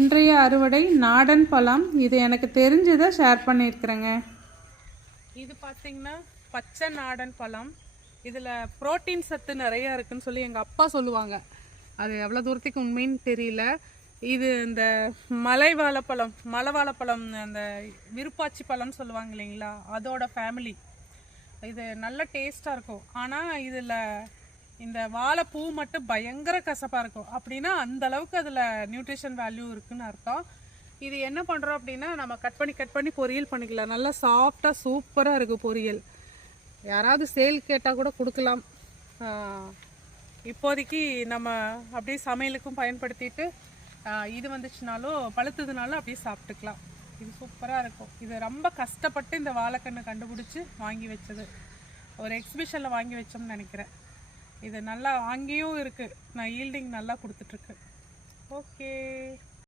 இன்றைய அறுவடை நாடன் பழம். இது எனக்கு தெரிஞ்சதை ஷேர் பண்ணியிருக்கிறேங்க. இது பார்த்தீங்கன்னா பச்சை நாடன் பழம். இதில் புரோட்டீன் சத்து நிறையா இருக்குன்னு சொல்லி எங்கள் அப்பா சொல்லுவாங்க. அது எவ்வளோ தூரத்துக்கு உண்மைன்னு தெரியல. இது இந்த மலை வாழைப்பழம் அந்த விருப்பாச்சி பழம்னு சொல்லுவாங்க இல்லைங்களா, அதோட ஃபேமிலி. இது நல்ல டேஸ்ட்டாக இருக்கும். ஆனால் இதில் இந்த வாழைப்பூ மட்டும் பயங்கர கசப்பாக இருக்கும். அப்படின்னா அந்த அளவுக்கு அதில் நியூட்ரிஷன் வேல்யூ இருக்குன்னு அர்த்தம். இது என்ன பண்ணுறோம் அப்படின்னா, நம்ம கட் பண்ணி பொரியல் பண்ணிக்கலாம். நல்லா சாஃப்டாக சூப்பராக இருக்குது பொரியல். யாராவது சேல் கேட்டால் கூட கொடுக்கலாம். இப்போதைக்கு நம்ம அப்படியே சமையலுக்கும் பயன்படுத்திட்டு இது வந்துச்சுனாலும் பழுத்ததுனாலும் அப்படியே சாப்பிட்டுக்கலாம். இது சூப்பராக இருக்கும். இது ரொம்ப கஷ்டப்பட்டு இந்த வாழைக்கன்று கண்டுபிடிச்சி வாங்கி வச்சது. ஒரு எக்ஸிபிஷனில் வாங்கி வச்சோம்னு நினைக்கிறேன். இது நல்லா அங்கேயும் இருக்குது. நான் ஈல்டிங் நல்லா கொடுத்துட்ருக்கு. ஓகே.